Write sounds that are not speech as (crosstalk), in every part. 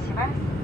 다시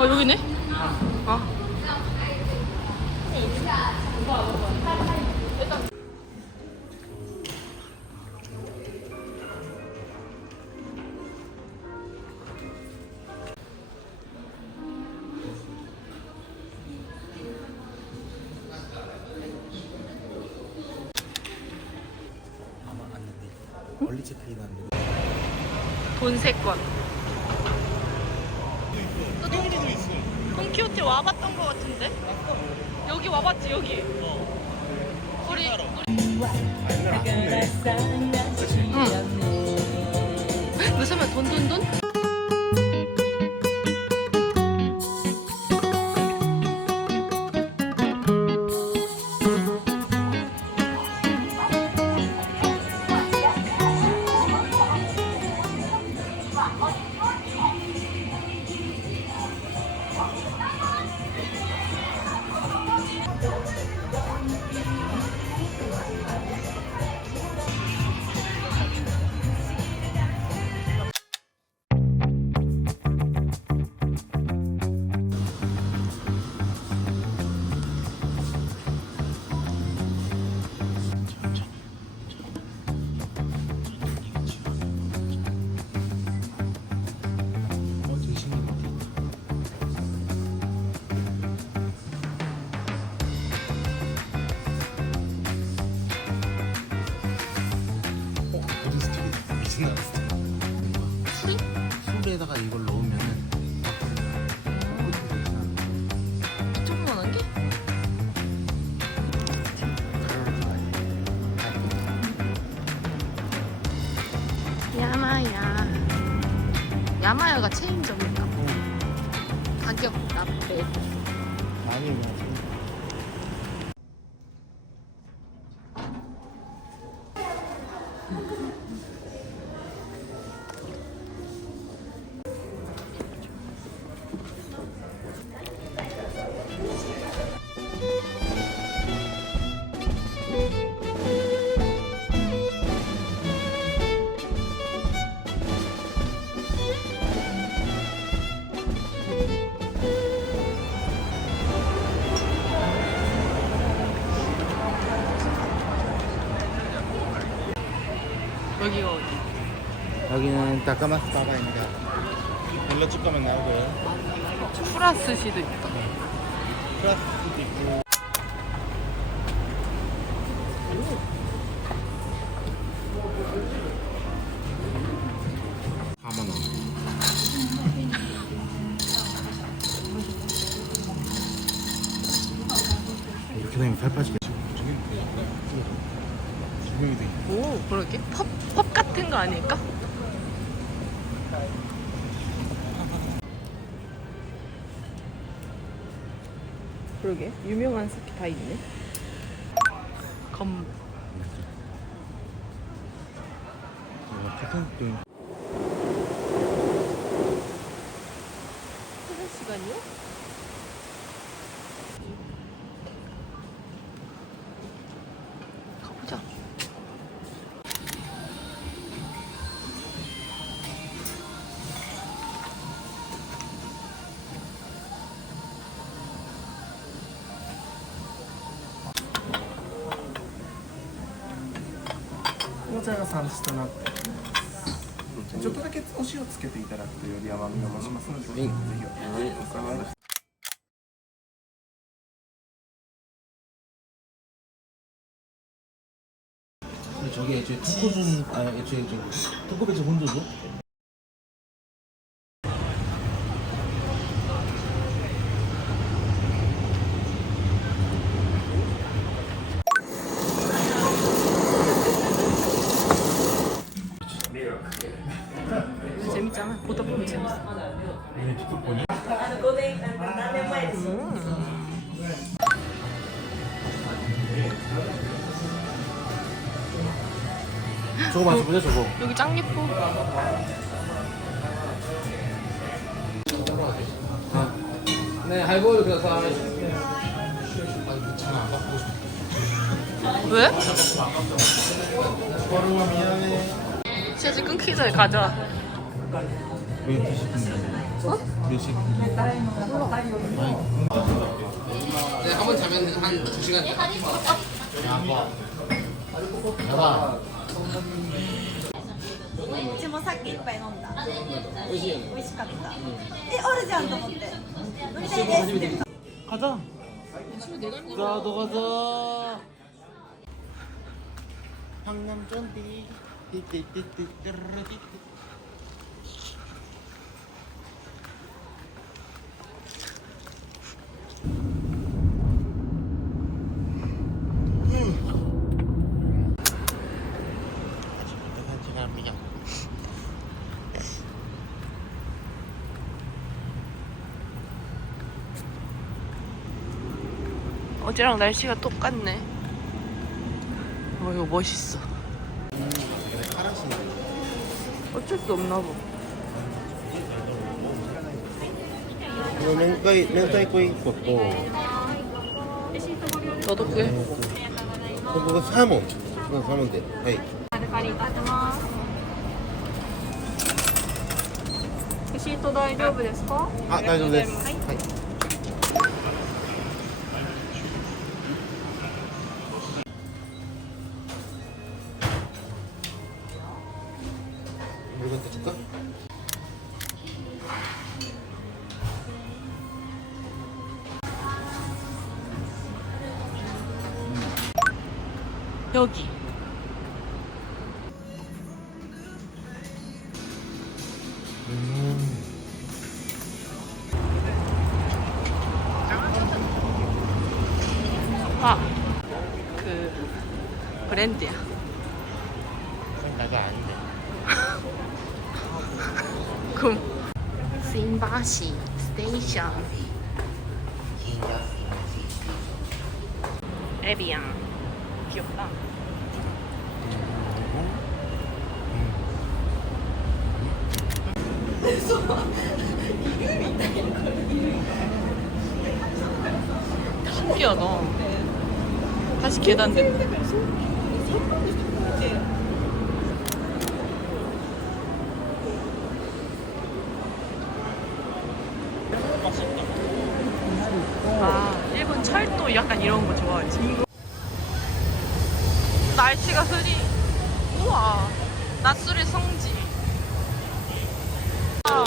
아 여기네? 응. 무슨면 돈돈돈? 여기는 다카마스 바바입니다. 벨러집 가면 나오고요. 프라스시도 있다. 플라스틱도 있고. 가만 원. 이렇게 되면 살 빠지겠지. 저기 조명이 돼. 오, 그러게? 펍, 펍 같은 거 아닐까? 그러게. 유명한 스키 다 있네. 검. 어, 紅茶が産地となってちょっとだけお塩つけていただくとより甘みが増しますので、ぜひお願いします。 근데 저게 애초에 투코준 아니 애초에 저기 투코배치 혼조죠? 재밌잖아. 보다 보면 재밌어. 저거 마셔보자 저거 여기 짱 예뻐. 네 하이볼 그래서 차안 바꾸고 싶어 왜? 얼음아 미안해 시아지 끊기기 전에 가자. 왜 이렇게 시큰데? 어? 몇 시? 네, 한 번 자면 한 2시간 야봐 야봐 うちもさっき一杯飲んだ美味しいよね美味しかったえおるじゃんと思って飲みたいですって言った 가자 가도 가자 황남전디 띠띠띠띠띠띠띠 어제랑 날씨가 똑같네. 어, 이거 멋있어. 어쩔 수 없나 봐. 이거 맹타이 맹타이코이 있고 너도 그게? 그거 사몬 이거 사몬 돼. 하이. アルカリ立てますレシート大丈夫ですか 아, 大丈夫です。はいはい。 아, 그 브랜드야. 나도 아닌데 그럼 신바시 스테이션 에비앙 귀엽다. 신기하다. 다시 계단 내. 아, 약간 이런 거 좋아하지. 날씨가 흐리. 우와, 낮술의 성지. 아.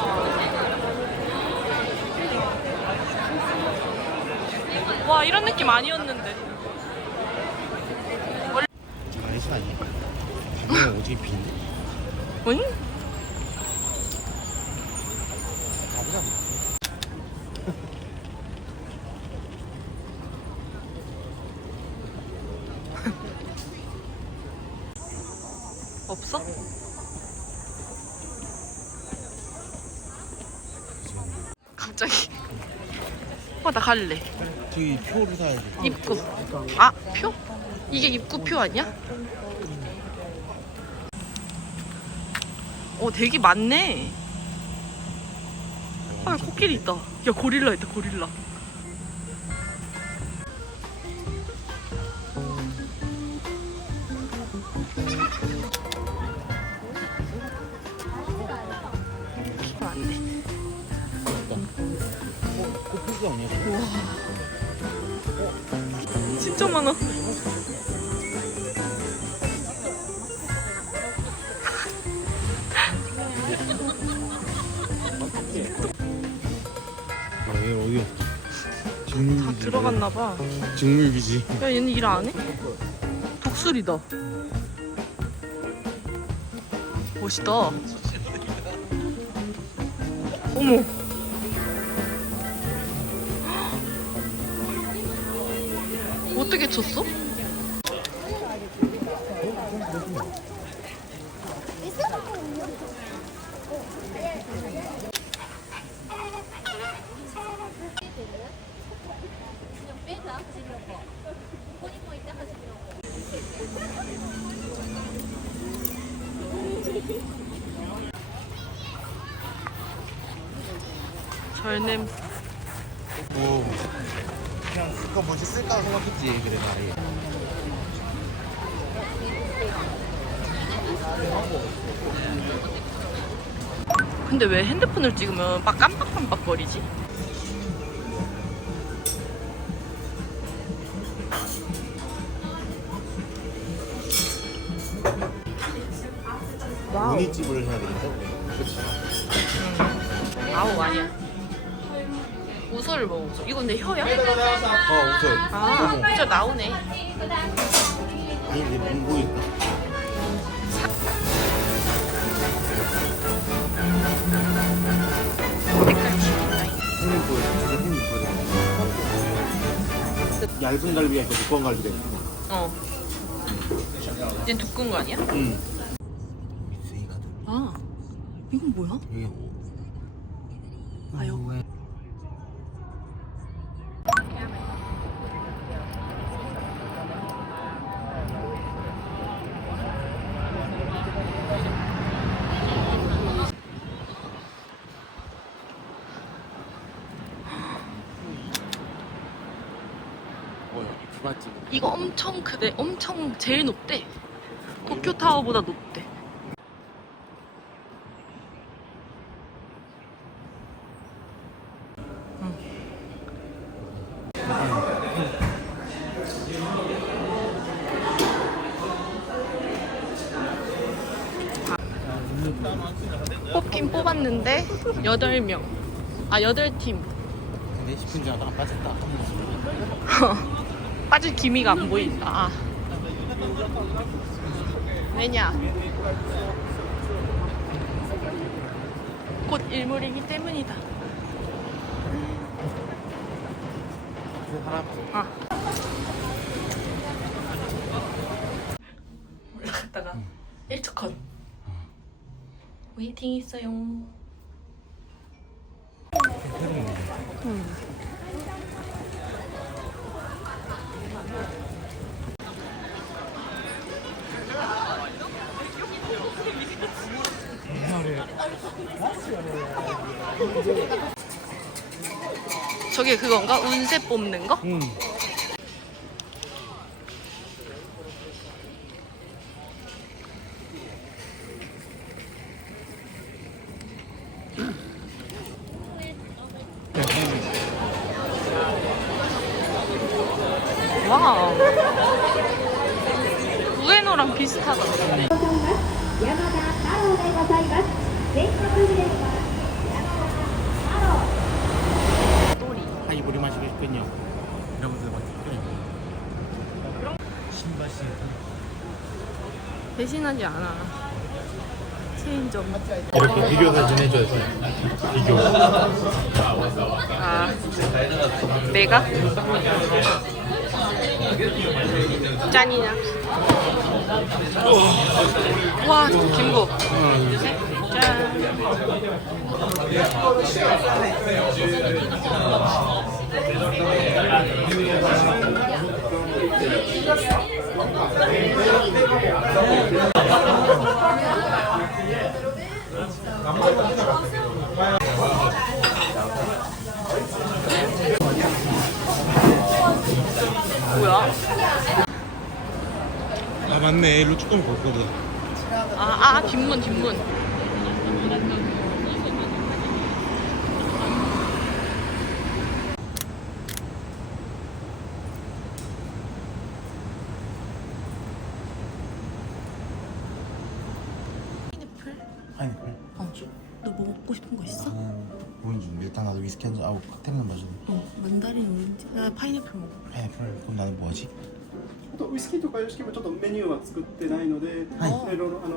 와, 이런 느낌 아니었는데. 아니시 아니야? 응? 가보자. (laughs) 없어? 갑자기. 어, 나 갈래. 저기 표를 사야지. 입구. 아, 표? 이게 입구표 아니야? 어, 되게 많네. 아, 코끼리 있다. 야 고릴라 있다 고릴라. 아, 얘 어디야? 다 직물기지. 들어갔나 봐. 직물기지. 야 얘는 일 안 해? 독수리다. 멋있다. 어머. 어떻게 쳤어? 절냄. 오. 그냥 그거 뭐지 쓸까 생각했지 그래 말이. 근데 왜 핸드폰을 찍으면 막 깜빡깜빡거리지? 무늬집을 해야 되겠다. 그렇지. 아우 아니야. 우설을 먹어. 이건 내 혀야? 어 웃어. 아, 진짜 나오네. 아니 내 문고 있다. 형님 보여. 진짜 형님 보여. 얇은 갈비가 있고 두꺼운 갈비가 있고. 어. 얘 두꺼운 거 아니야? 응. 아, 이건 뭐야? 이게 아유. 왜? 뭐야? 부잣집. 이거 엄청 크대. 엄청 제일 높대. 도쿄 타워보다 높대. 뽑긴 뽑았는데 8명. 아, 8팀. 근데 10분 전에 하다가 빠졌다. (laughs) 빠질 기미가 안 보인다. 아. 왜냐? 곧 일몰이기 때문이다. 아. 올라갔다가 1초 컷. 웨이팅 있어요. 저게 그건가? 운세 뽑는 거? 응. 와우. 우에노랑 비슷하다. 하이보리 마시고 싶군요. 이러면서 배신하지 않아. 체인점. 이렇게 비교 사진 해줘야지. 비교. 아, 내가? 짠이냐? 와, 김국. 응. 뭐야? 아 맞네 일로 조금 걷거든 아, 아, 뒷문, 뒷문. 파인애플 어, 너 뭐 먹고 싶은 거 있어? 나는 보여준 일단 나도 위스키 한잔 아우 칵테일 한잔 마셔 어, 만다린 오렌지. 나 파인애플 먹어. 파인애플 그럼 나는 뭐하지? あとウイスキーとかよしきもちょっとメニューは作ってないので、はいいろいろあの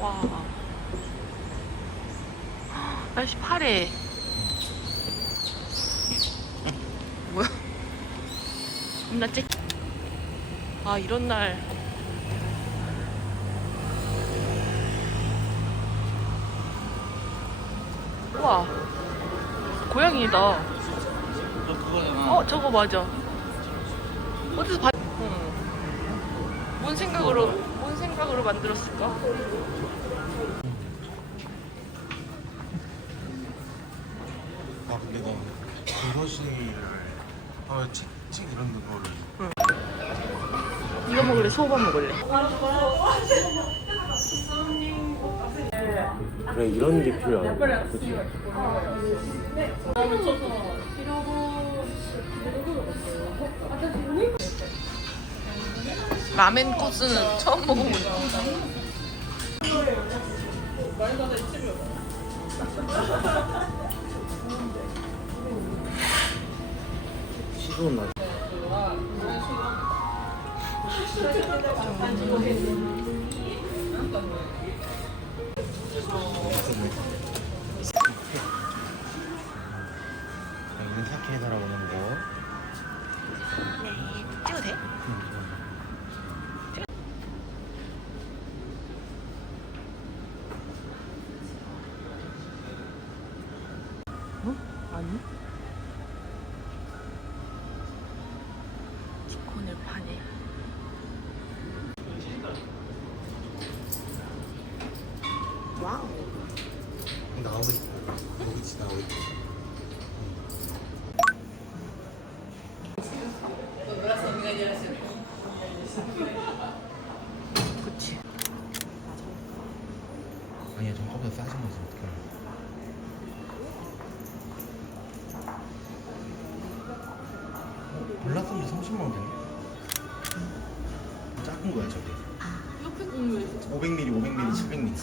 와. 날씨 파래. 뭐야? 겁나 쨍. 아 이런 날. 우와. 고양이다. 어 저거 맞아. 어디서 봤? 응. 뭔 생각으로 뭔 생각으로 만들었을까? 아 근데 나 그것을 아 책, 책 이런 거를 이거 먹을래? 소바 먹을래? 그래 이런 게 필요하다 그치? 라멘 코스는 처음 먹어본다. 시도는 나 여기는 사케에다라고 하는 거 찍어도 돼? 어? 아니? 치콘을 파네. 와우. 나오고 있다 여기 있지 나오고 있다 그치. 아니야 전거보다 싸진 거지 어떡해. 어, 블라썸도 30만 원 되네 작은 거야 저게. 옆에 공유해. 500ml, 500ml, 700ml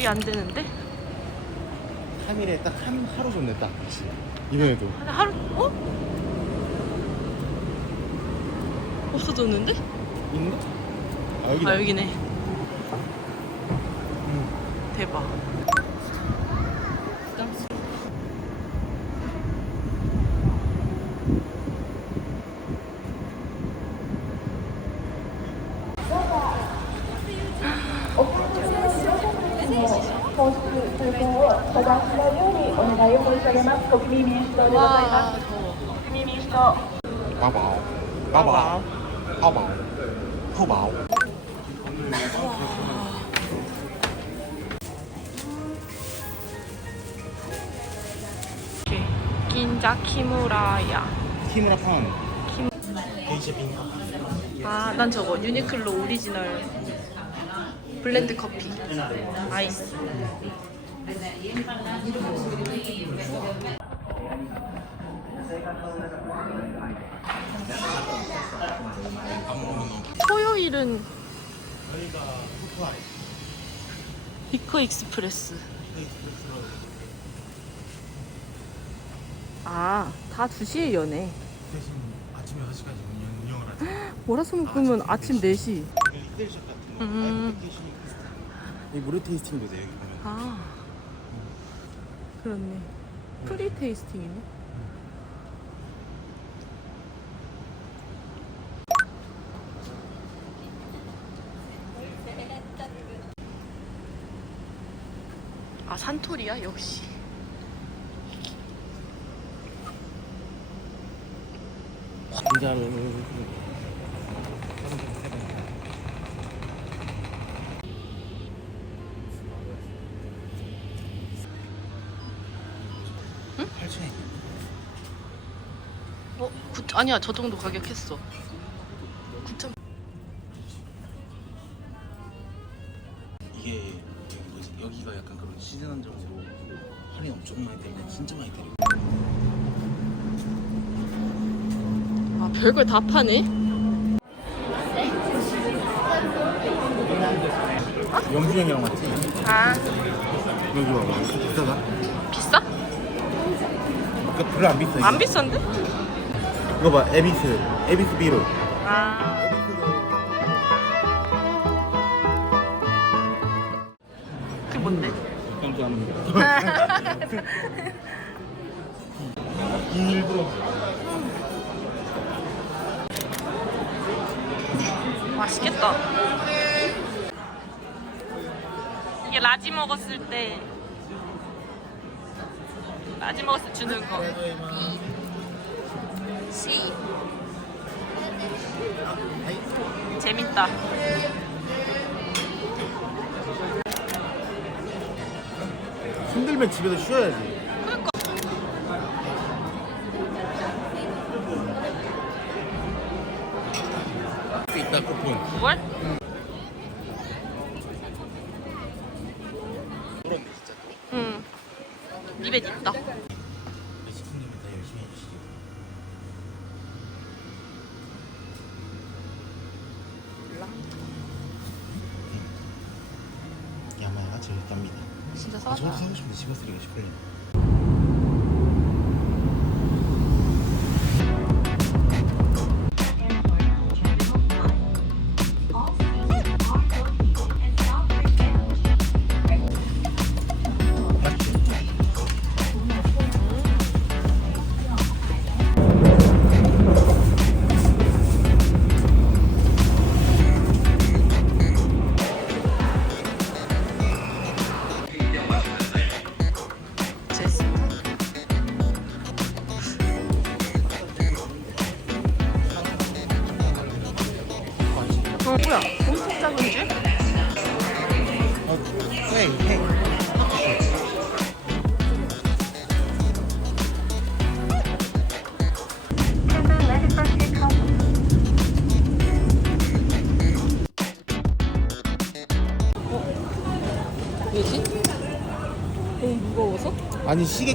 말이 안 되는데? 3일에 딱 한 하루 좀 냈다 이번에도 한 하루 어? 없어졌는데? 있네? 아 여기 아 여기네. 대박. 키무라야. 키무라. 게이체 빈 아, 난 저거 유니클로 오리지널. 블렌드 커피. 아이스. 토요일은 비커 익스프레스. 아, 다 2시에 여네. 대신 아침 6시까지 운영, 운영을 하죠 월화수목금은 아침 4시. 리테일샵 같은 거 음. 이 무료 테이스팅도 돼요 여기 보면 아, 그렇네. 프리 테이스팅이네. 아, 산토리야, 역시. 8천에 어, 구, 아니야, 저 정도 가격 했어. 별걸 다 파네? 영주 형이랑 맞지? 아, 여기 봐봐 비싸다 비싸? 그러니까 별로 안 비싸 이게. 안 비싼데? 이거 봐 에비스 에비스 비로 아. 그게 뭔데? (laughs) 맛있겠다. 이게 라지 먹었을 때 라지 먹었을 때 주는 거. B C 재밌다. 힘들면 집에서 쉬어야지 수 있다 아니 시계